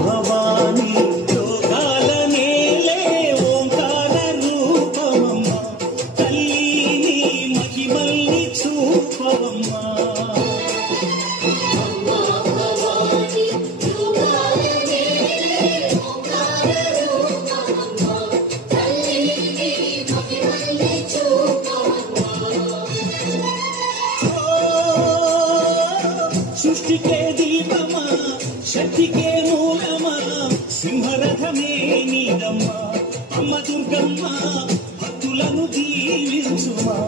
భవాని లోకాల నేలే ఓంకార రూపమమ్మ తల్లి నీ మహిమల్ని చూపవమ్మా సృష్టికే దీపమా శక్తికే మూలమా సింహరథమే నీదమ్మా అమ్మ దుర్గమ్మ భక్తులను దీవించుమా